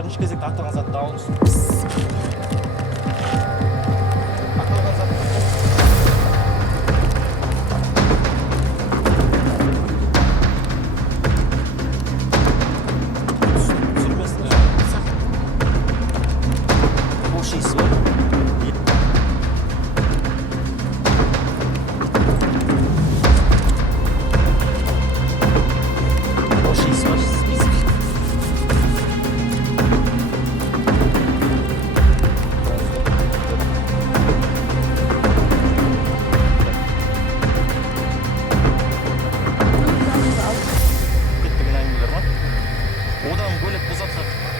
бірінші кезекте аталған затты алыңыз. Аталған затты одан бөлек бұл затқа